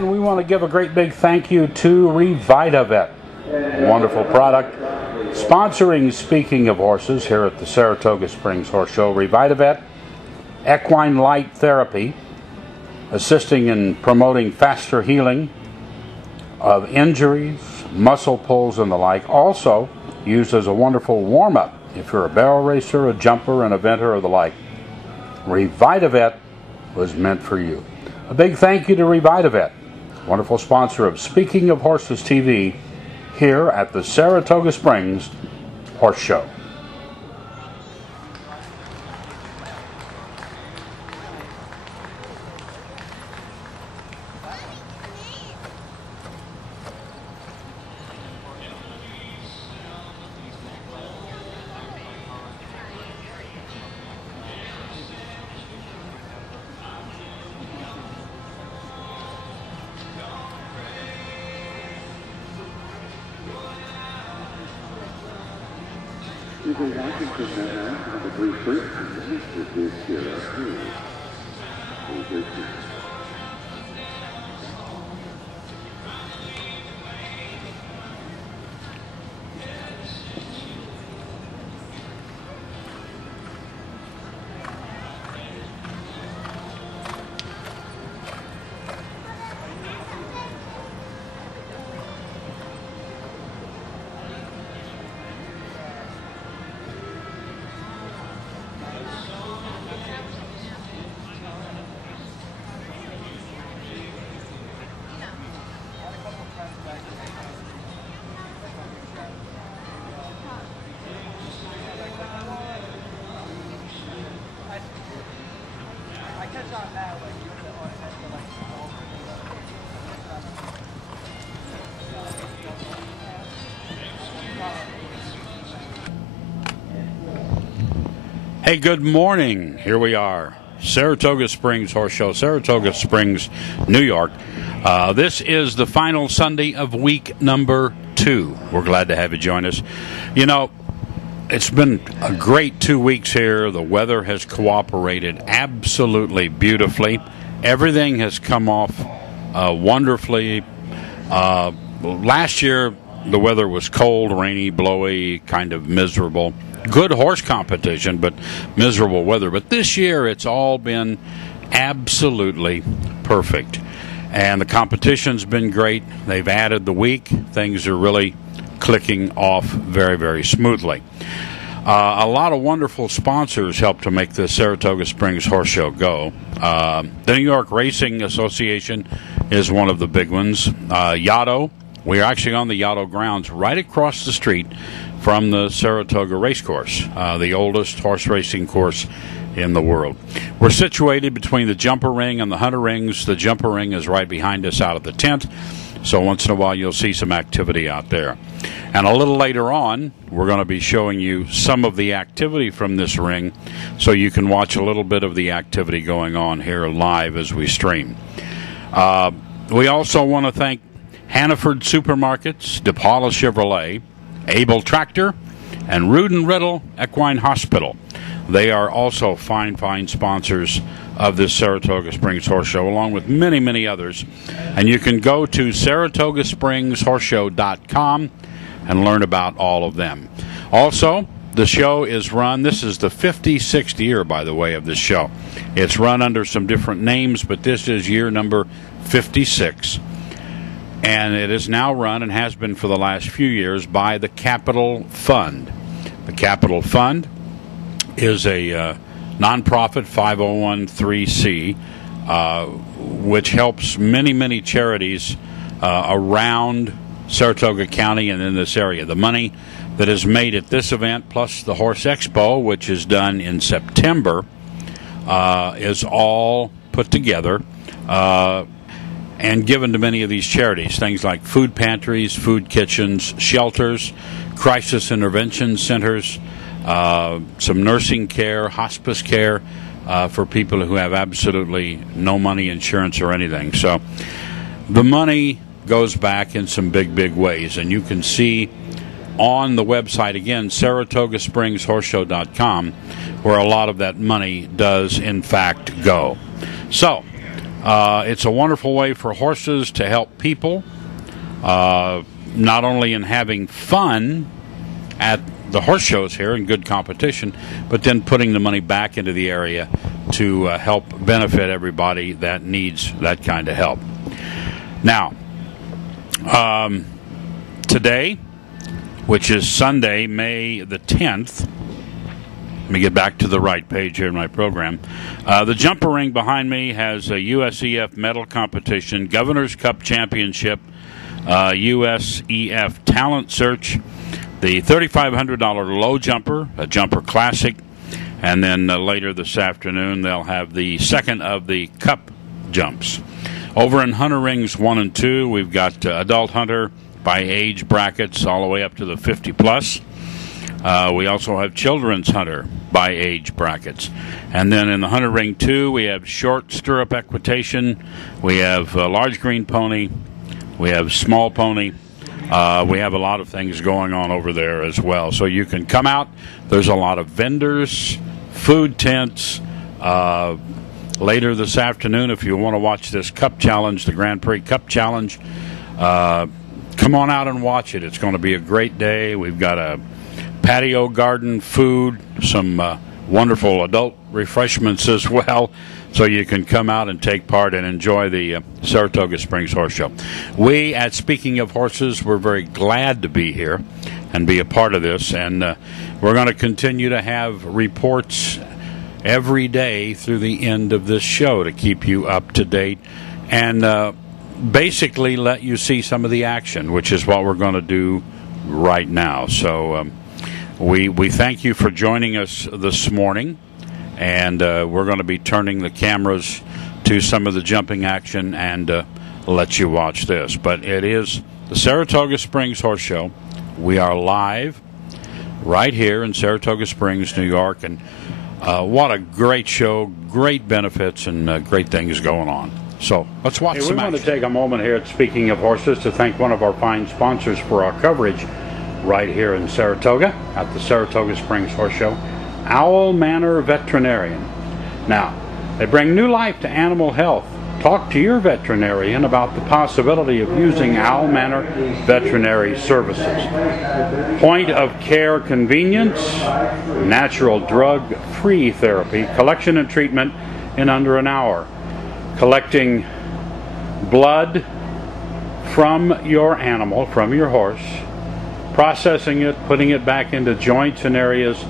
And we want to give a great big thank you to Revitavet, wonderful product, sponsoring Speaking of Horses here at the Saratoga Springs Horse Show. Revitavet, equine light therapy, assisting in promoting faster healing of injuries, muscle pulls, and the like. Also used as a wonderful warm-up if you're a barrel racer, a jumper, an eventer, or the like. Revitavet was meant for you. A big thank you to Revitavet, wonderful sponsor of Speaking of Horses TV here at the Saratoga Springs Horse Show. You can watch and present on the blue shirt. This is Saratoga. Hey, good morning. Here we are, Saratoga Springs Horse Show, Saratoga Springs, New York. This is the final Sunday of week number 2. We're glad to have you join us. You know, it's been a great 2 weeks here. The weather has cooperated absolutely beautifully. Everything has come off wonderfully. Last year, the weather was cold, rainy, blowy, kind of miserable. Good horse competition, but miserable weather. But this year, it's all been absolutely perfect. And the competition's been great. They've added the week. Things are really clicking off very, very smoothly. A lot of wonderful sponsors help to make the Saratoga Springs Horse Show go. The New York Racing Association is one of the big ones. Yaddo. We're actually on the Yaddo grounds right across the street from the Saratoga Racecourse, the oldest horse racing course in the world. We're situated between the jumper ring and the hunter rings. The jumper ring is right behind us out of the tent, so once in a while you'll see some activity out there. And a little later on, we're going to be showing you some of the activity from this ring so you can watch a little bit of the activity going on here live as we stream. We also want to thank Hannaford Supermarkets, DePaula Chevrolet, Able Tractor, and Rudin Riddle Equine Hospital. They are also fine sponsors of this Saratoga Springs Horse Show, along with many, many others. And you can go to SaratogaSpringsHorseshow.com and learn about all of them. Also, the show is run, this is the 56th year, by the way, of this show. It's run under some different names, but this is year number 56. And it is now run and has been for the last few years by the Capital Fund. The Capital Fund is a nonprofit 501(c), which helps many, many charities around Saratoga County and in this area. The money that is made at this event, plus the Horse Expo, which is done in September, is all put together and given to many of these charities, things like food pantries, food kitchens, shelters, crisis intervention centers, some nursing care, hospice care for people who have absolutely no money, insurance, or anything. So the money goes back in some big, big ways, and you can see on the website, again, SaratogaSpringsHorseshow.com, where a lot of that money does, in fact, go. So It's a wonderful way for horses to help people, not only in having fun at the horse shows here and good competition, but then putting the money back into the area to help benefit everybody that needs that kind of help. Now, today, which is Sunday, May the 10th, let me get back to the right page here in my program. The jumper ring behind me has a USEF medal competition, Governor's Cup Championship, USEF Talent Search, the $3,500 low jumper, a jumper classic, and then later this afternoon they'll have the second of the cup jumps. Over in Hunter Rings 1 and 2, we've got adult hunter by age brackets all the way up to the 50 plus. We also have children's hunter by age brackets. And then in the Hunter Ring 2, we have short stirrup equitation, we have large green pony, we have small pony. We have a lot of things going on over there as well. So you can come out. There's a lot of vendors, food tents. Later this afternoon, if you want to watch this Cup Challenge, the Grand Prix Cup Challenge, come on out and watch it. It's going to be a great day. We've got a patio garden, food, some wonderful adult refreshments as well, so you can come out and take part and enjoy the Saratoga Springs Horse Show. We at Speaking of Horses, we're very glad to be here and be a part of this, and we're going to continue to have reports every day through the end of this show to keep you up to date and basically let you see some of the action, which is what we're going to do right now. So we thank you for joining us this morning, and we're going to be turning the cameras to some of the jumping action and let you watch this. But it is the Saratoga Springs Horse Show. We are live right here in Saratoga Springs, New York, and what a great show, great benefits, and great things going on. So let's watch some action. We want to take a moment here at Speaking of Horses to thank one of our fine sponsors for our coverage right here in Saratoga at the Saratoga Springs Horse Show, Owl Manor Veterinarian. Now, they bring new life to animal health. Talk to your veterinarian about the possibility of using Owl Manor Veterinary Services. Point of care convenience, natural drug-free therapy, collection and treatment in under an hour. Collecting blood from your animal, from your horse, processing it, putting it back into joints and areas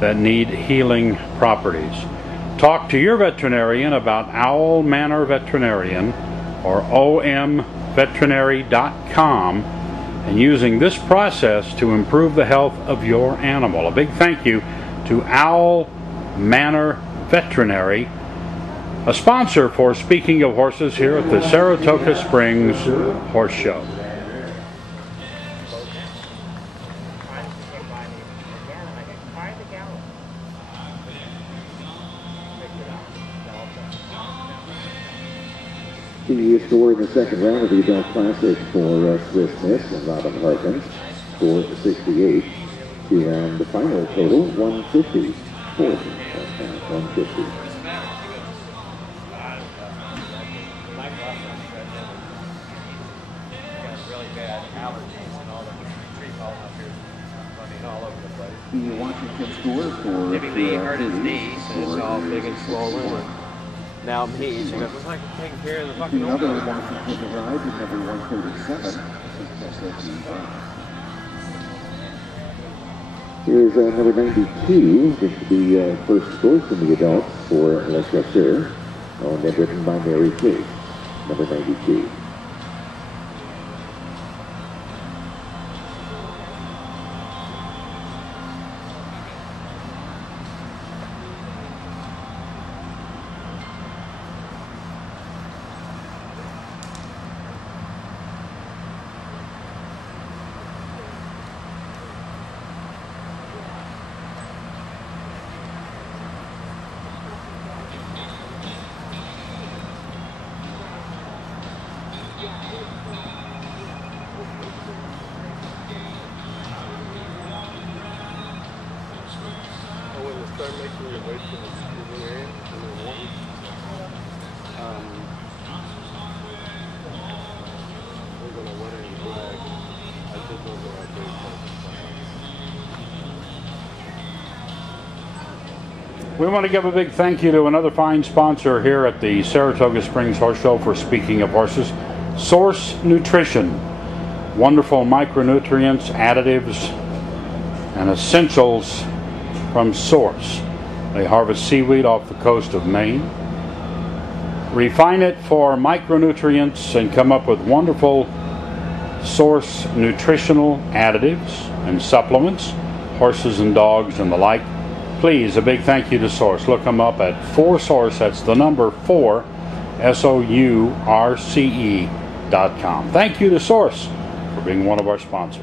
that need healing properties. Talk to your veterinarian about Owl Manor Veterinarian or omveterinary.com and using this process to improve the health of your animal. A big thank you to Owl Manor Veterinary, a sponsor for Speaking of Horses here at the Saratoga Springs Horse Show. The score in the second round of the Adult Classic for Swiss Miss and Robin Harkins scored 68. Two-round final total 150. Fourth and 150. The Washington score for he hurt his knee, so it's all big and swollen. Now he goes, it's like taking care of the fucking another Washington arrived at number 137. Here's number 92, going to be first score from the adults for Le Chasseur, owned and written by Mary Kay, number 92. Start making your way to the area and then one. We want to give a big thank you to another fine sponsor here at the Saratoga Springs Horse Show for speaking of horses, Source Nutrition. Wonderful micronutrients, additives, and essentials from Source. They harvest seaweed off the coast of Maine, refine it for micronutrients, and come up with wonderful Source nutritional additives and supplements, horses and dogs and the like. Please, a big thank you to Source. Look them up at 4Source, that's the number 4, SOURCE.com. Thank you to Source for being one of our sponsors.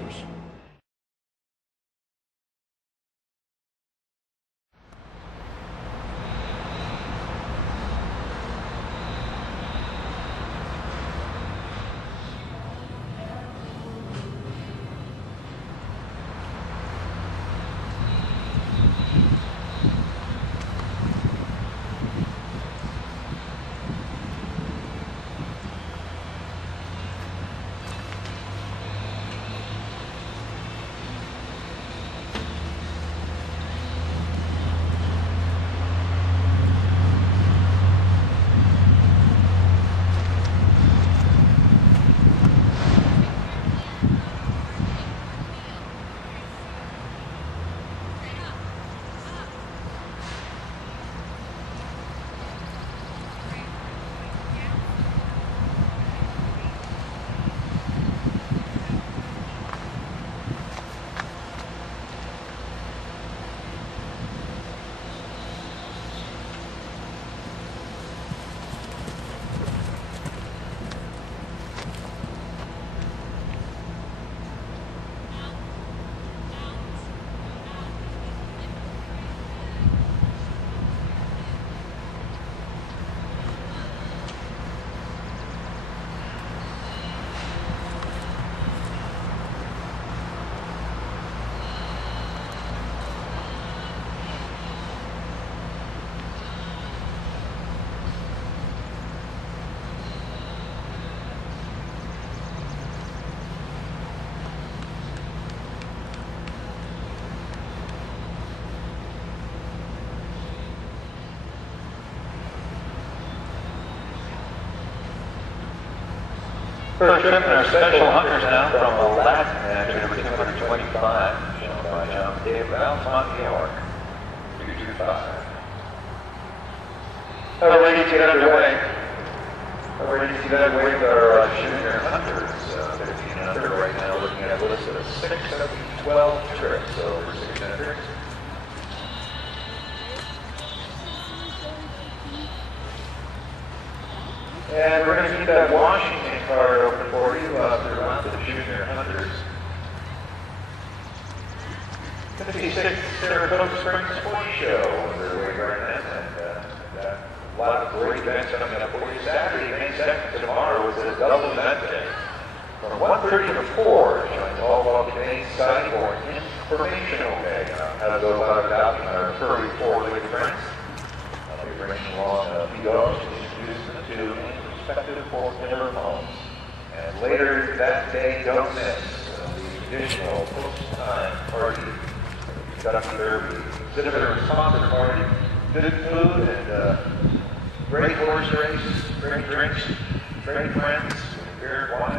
First trip in our special hunters now from a Latin match number 225, shown by John Dave Altamont, New York, 225. We're ready to get underway. We're ready to get underway with our junior hunters, 15 and under right now, looking at a list of 6, 7, 12 trips, over 6 entries. And we're going to keep that Washington card open for you throughout the junior hunters. 56th Saratoga Springs Sports Show underway right now, and got a lot of great events coming up for you. Saturday, May 2nd, tomorrow is a double event day. From 1:30 to 4, showing all of the main site for informational day on how to go about adopting our furry four-legged friends. I'll be bringing along a few dogs to introduce them to respective four-legged homes. And later that day, don't miss the traditional post-time party, Kentucky Derby, exhibitor and sponsor party, good food and great horse race, great drinks, great friends, beer and wine.